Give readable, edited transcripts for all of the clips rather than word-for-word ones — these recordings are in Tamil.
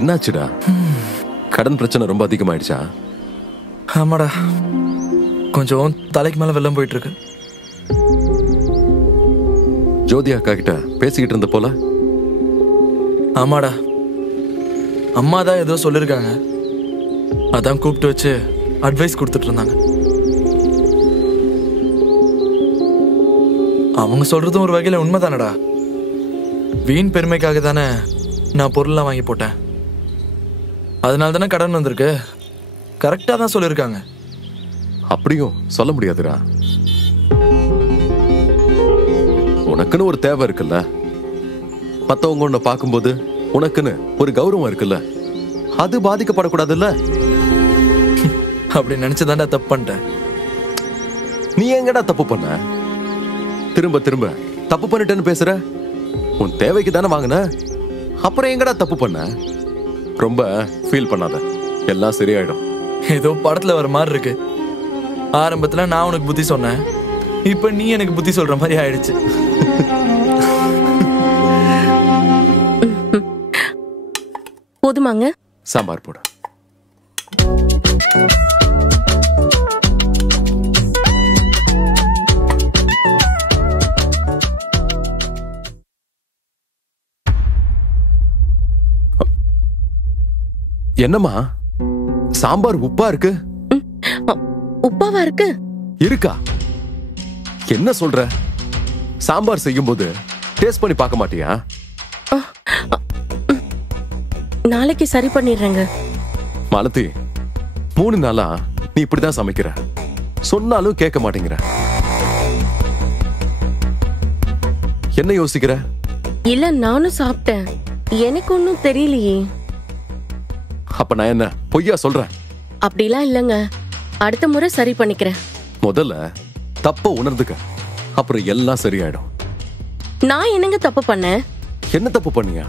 என்னாச்சுடா? கடன் பிரச்சனை ரொம்ப அதிகமாயிடுச்சா? ஆமாடா, கொஞ்சம் தலைக்கு மேல வெள்ளம் போயிட்டு இருக்கு. ஜோதி அக்கா கிட்ட பேசிக்கிட்டு இருந்த போல? ஆமாடா, அம்மா தான் ஏதோ சொல்லிருக்காங்க, அதான் கூப்பிட்டு வச்சு அட்வைஸ் கொடுத்துட்டு இருந்தாங்க. அவங்க சொல்றதும் ஒரு வகையில உண்மைதானடா. வீண் பெருமைக்காக தானே நான் பொருள்லாம் வாங்கி போட்டேன், அதனால தானே கடன் வந்திருக்கு. கரெக்டா தான் சொல்லியிருக்காங்க. அப்படியும் சொல்ல முடியாதுடா. உனக்குன்னு ஒரு தேவை இருக்குல்ல, மத்தவங்க உன்னை பார்க்கும்போது உனக்குன்னு ஒரு கௌரவம் இருக்குல்ல, அது பாதிக்கப்படக்கூடாதுல்ல. அப்படி நினைச்சுதான்டா தப்பு பண்ணிட்டேன். நீ எங்கடா தப்பு பண்ண? திரும்ப திரும்ப தப்பு பண்ணிட்டேன்னு பேசுற. உன் தேவைக்கு தானே வாங்கின, அப்புறம் எங்கடா தப்பு பண்ண? ரொம்ப ஃபீல் பண்ணாத, எல்லாம் சரியாயிடும். ஏதோ படத்துல வர மாதிரி இருக்கு. ஆரம்பத்துல நான் உனக்கு புத்தி சொன்னேன், இப்ப நீ எனக்கு புத்தி சொல்ற மாதிரி ஆயிடுச்சு. போதுமாங்க? சாம்பார் போடு. என்னம்மா சாம்பார் உப்பா இருக்கு? உப்பாவா இருக்கு? இருக்கா? என்ன சொல்ற? சாம்பார் செய்யும் போது டேஸ்ட் பண்ணி பார்க்க மாட்டியா? நாளைக்கு சரி பண்ணிடுறேங்க. மாலதி, 3 நாளா நீ இப்படிதான் சமைக்கிற, சொன்னாலும் கேட்க மாட்டேங்கிற. என்ன யோசிக்கிற? இல்ல, நானும் சாப்பிட்டேன், எனக்கு ஒன்னும் தெரியலையே. அப்ப நான் என்ன பொய்யா சொல்றேன்? அப்படிலாம் இல்லங்க, அடுத்த முறை சரி பண்ணிக்கிறேன். முதல்ல தப்ப உணர்ந்துக்க, அப்புறம் எல்லாம் சரியாயிடும். நான் என்னங்க தப்பு பண்ணேன்? என்ன தப்பு பண்ணியா?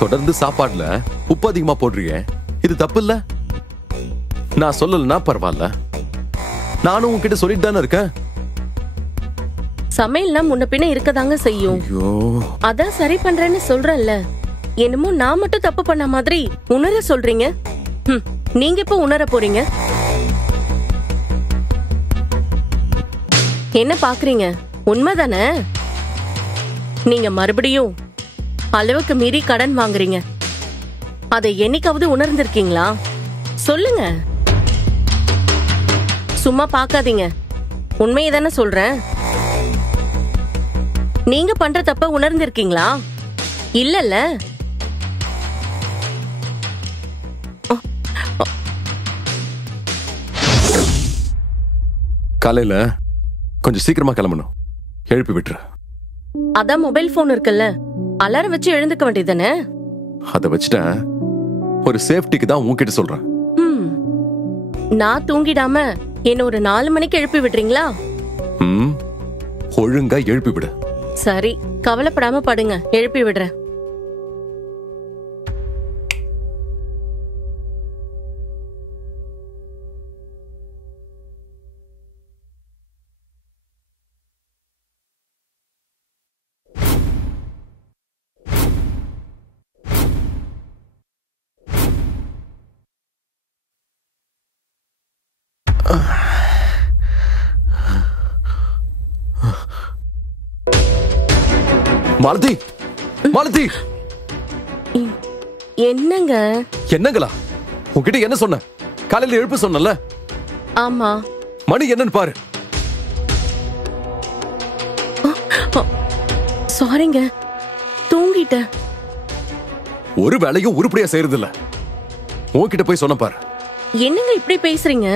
தொடர்ந்து சாப்பாடுல உப்பு அதிகமா போடுறியே, இது தப்பு இல்ல? நான் சொல்லலன்னா பரவாயில்ல, நானும் உன்கிட்ட சொல்லிட்டு தானே இருக்கேன். சமையல்னா முன்ன பின்ன இருக்கதாங்க செய்யும். அதான் சரி பண்றேன்னு சொல்றேன்ல. என்னமோ நான் மட்டும் தப்பு பண்ண மாதிரி உணர சொல்றீங்க. நீங்க இப்ப உணர போறீங்க. என்ன பாக்குறீங்க? உண்மைதானே? நீங்க மறுபடியும் அளவுக்கு மீறி கடன் வாங்குறீங்க. அதை என்னைக்காவது உணர்ந்திருக்கீங்களா? சொல்லுங்க. சும்மா பாக்காதீங்க, உண்மையை தானே சொல்றேன். நீங்க பண்ற தப்ப உணர்ந்திருக்கீங்களா? இல்லல்ல. காலையில கொஞ்சம் சீக்கிரமா கிளம்பணும், எழுப்பி விட்டுரு. அதான் மொபைல் போன் இருக்குல்ல, அலாரம் வச்சு எழுந்துக்க வேண்டியதானே? அத வச்சுட்டேன், ஒரு சேஃப்டிக்கு தான் உன்கிட்ட சொல்றேன். நான் தூங்கிடாம என்ன ஒரு 4 மணிக்கு எழுப்பி விடுறீங்களா? ஒழுங்கா எழுப்பி விடு. சரி, கவலைப்படாம படுங்க, எழுப்பி விடுறேன். மாலதி, மாலதி, என்னங்க? என்னங்களா? உன்கிட்ட என்ன சொன்ன? காலையில எழுப்ப சொன்னல? ஆமா. மணி என்னன்னு பாரு. சாரிங்க, தூங்கிட்டேன். ஒரு வேலையும் உருப்படியா செய்யறது இல்ல. உன்கிட்ட போய் சொன்ன பாரு. என்னங்க இப்படி பேசுறீங்க?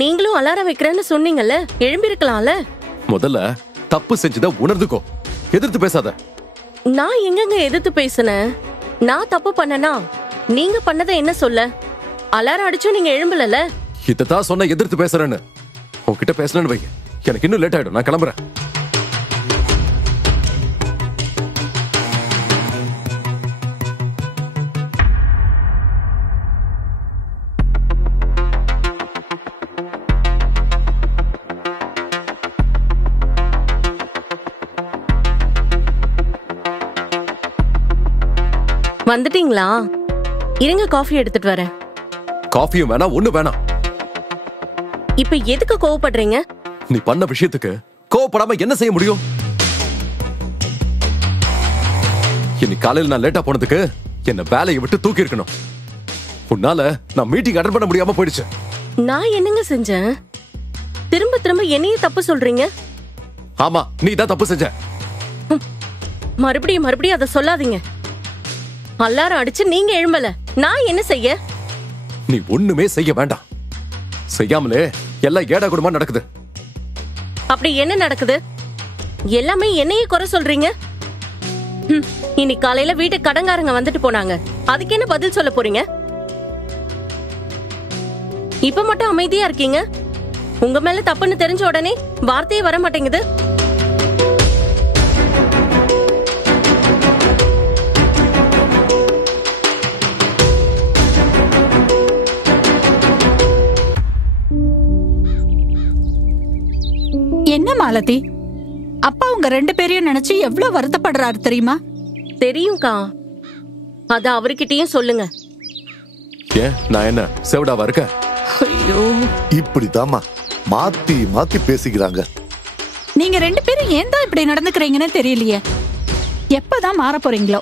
நீங்களும் அலாரம் வைக்கிறேன்னு சொன்னீங்கல்ல, எழும்பி இருக்கலாம்ல. முதல்ல தப்பு செஞ்சத உணர்ந்துக்கோ, எதிர்த்து பேசாத. நான் எங்கங்க எதிர்த்து பேசுனேன்? நான் தப்பு பண்ணனா நீங்க பண்ணதை என்ன சொல்ல? அலாரம் அடிச்சும் நீங்க எழும்பலல. இதத்தான் சொன்ன எதிர்த்து பேசுறேன்னு. உன்கிட்ட பேசணும்னு வை, எனக்கு இன்னும் லேட் ஆயிடும், நான் கிளம்புறேன். வந்துட்டீங்களா? இருங்க காஃபி எடுத்துட்டு வரேன். காஃபியும் வேணாம், ஒண்ணு வேணாம். இப்ப எதுக்கு கோவப்படுறீங்க? நீ பண்ண விஷயத்துக்கு கோவப்படாம என்ன செய்ய முடியும்? இன்னைக்கு காலையில் நான் லேட்டா போனதுக்கு என்ன வேலையை விட்டு தூக்கி இருக்கணும். உன்னால நான் மீட்டிங் அட்டெண்ட் பண்ண முடியாம போயிடுச்சு. நான் என்னங்க செஞ்சேன்? திரும்ப திரும்ப என்னையே தப்பு சொல்றீங்க. ஆமா, நீ தான் தப்பு செஞ்ச. மறுபடியும் மறுபடியும் அதை சொல்லாதீங்க. அலாரம் அடிச்சு நீங்க எழும்பல, நான் என்ன செய்ய? நீ ஒண்ணுமே செய்ய வேண்டாம். செய்யாமலே எல்லாம் ஏடா கூடமா நடக்குது. அப்படி என்ன நடக்குது? எல்லாமே என்னையே குறை சொல்றீங்க. இன்னைக்கு காலையில வீட்டு கடங்காரங்க வந்துட்டு போனாங்க, அதுக்கு என்ன பதில் சொல்ல போறீங்க? இப்ப மட்டும் அமைதியா இருக்கீங்க. உங்க மேல தப்புன்னு தெரிஞ்ச உடனே வார்த்தையே வர மாட்டேங்குது. என்ன மாலதி, அப்பா உங்க 2 பேரையும் நினைச்சு எவ்வளவு வருத்தப்படுறாரு தெரியுமா? தெரியும்க்கா, அத அவர்கிட்டயும் சொல்லுங்க. ஏன் நான் என்ன செவடாவா இருக்க? ஐயோ, இப்படிதாம்மா மாத்தி மாத்தி பேசிக்கிறாங்க. நீங்க 2 பேரும் ஏன் தான் இப்படி நடந்துக்கிறீங்கன்னு தெரியலையே. எப்பதான் மாற போறீங்களோ?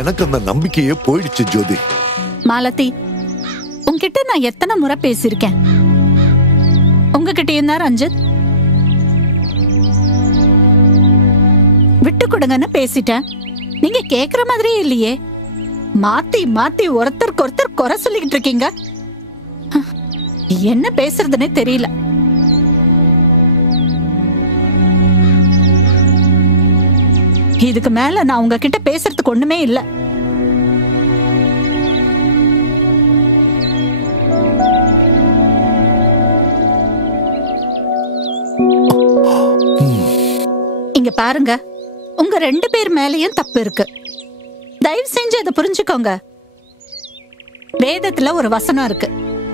எனக்கு அந்த நம்பிக்கையே போயிடுச்சு ஜோதி. மாலதி, உங்ககிட்ட நான் எத்தனை முறை பேசியிருக்கேன். உங்ககிட்டயும் தான் ரஞ்சித். விட்டு கொடுங்கன்னு பேசிட்டேன். நீங்க கேக்குற மாதிரியே இல்லையே. மாத்தி மாத்தி ஒருத்தருக்கு ஒருத்தர் குறை சொல்லிக்கிட்டு இருக்கீங்க. என்ன பேசுறதுன்னே தெரியல. இதுக்கு மேல நான் உங்ககிட்ட பேசுறதுக்கு ஒண்ணுமே இல்ல. இங்க பாருங்க, உங்க 2 பேர் மேலயும் தப்பு இருக்கு. தயவு செஞ்சு அதை புரிஞ்சுக்கோங்க. வேதத்துல ஒரு வசனம் இருக்கு,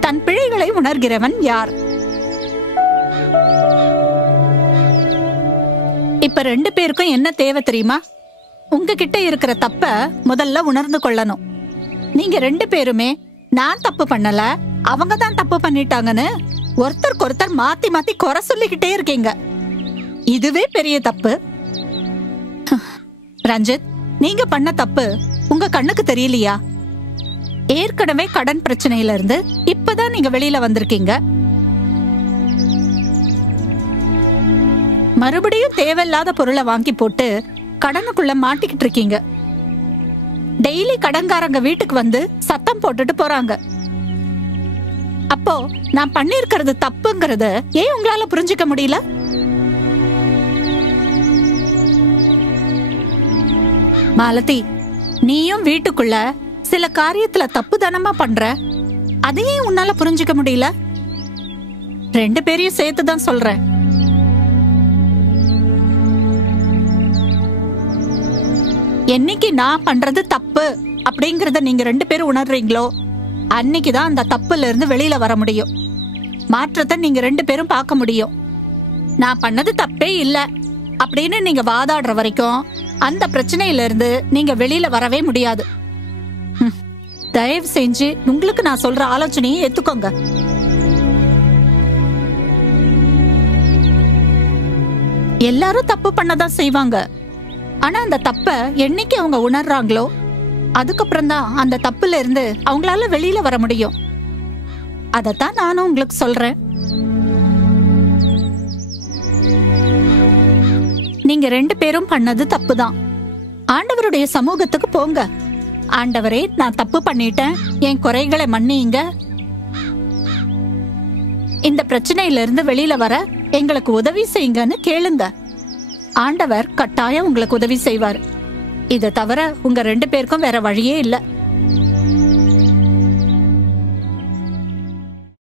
தன் பிழைகளை உணர்கிறவன் யார்? இப்ப 2 பேருக்கும் என்ன தேவை தெரியுமா? உங்ககிட்ட இருக்கிற தப்ப முதல்ல உணர்ந்து கொள்ளணும். நீங்க 2 பேருமே நான் தப்பு பண்ணல, அவங்க தான் தப்பு பண்ணிட்டாங்கன்னு ஒருத்தருக்கு ஒருத்தர் மாத்தி மாத்தி குறை சொல்லிக்கிட்டே இருக்கீங்க. இதுவே பெரிய தப்பு. ரஞ்சித், நீங்க பண்ண தப்பு உங்க கண்ணுக்கு தெரியலையா? ஏற்கனவே கடன் பிரச்சனையில இருந்து இப்பதான் நீங்க வெளியில வந்திருக்கீங்க. மறுபடியும் தேவையில்லாத பொருளை வாங்கி போட்டு கடனுக்குள்ள மாட்டிக்கிட்டு இருக்கீங்க. டெய்லி கடன்காரங்க வீட்டுக்கு வந்து சத்தம் போட்டுட்டு போறாங்க. அப்போ நான் பண்ணிருக்கிறது தப்புங்கறத ஏன் உங்களால புரிஞ்சுக்க முடியல? மாலதி, நீயும் வீட்டுக்குள்ள சில காரியத்துல தப்பு தானமா பண்ற, அதையே உன்னால புரிஞ்சுக்க முடியல? 2 பேரையும் சேர்த்துதான் சொல்றேன். என்னைக்கு நான் பண்றது தப்பு அப்படிங்கறத நீங்க 2 பேரும் உணர்றீங்களோ, அன்னைக்குதான் அந்த தப்புல இருந்து வெளியில வர முடியும். மாற்றத்தை நீங்க 2 பேரும் பார்க்க முடியும். நான் பண்ணது தப்பே இல்ல அப்படின்னு நீங்க வாதாடுற வரைக்கும் அந்த பிரச்சனையில இருந்து நீங்க வெளியில வரவே முடியாது. தயவு செஞ்சு உங்களுக்கு நான் சொல்ற ஆலோசனையை ஏத்துக்கோங்க. எல்லாரும் தப்பு பண்ணதான் செய்வாங்க. ஆனா அந்த தப்ப என்னைக்கு அவங்க உணர்றாங்களோ அதுக்கப்புறம் தான் அந்த தப்புல இருந்து அவங்களால வெளியில வர முடியும். அதத்தான் நானும் உங்களுக்கு சொல்றேன். நீங்க 2 பேரும் பண்ணது தப்புதான். ஆண்டவருடைய சமூகத்துக்கு போங்க. ஆண்டவரே, நான் தப்பு பண்ணிட்டேன், என் குறைகளை மன்னியுங்க. இந்த பிரச்சனையில இருந்து வெளியில வர எங்களுக்கு உதவி செய்யுங்கன்னு கேளுங்க. ஆண்டவர் கட்டாயம் உங்களுக்கு உதவி செய்வார். இதை தவிர உங்க 2 பேருக்கும் வேற வழியே இல்லை.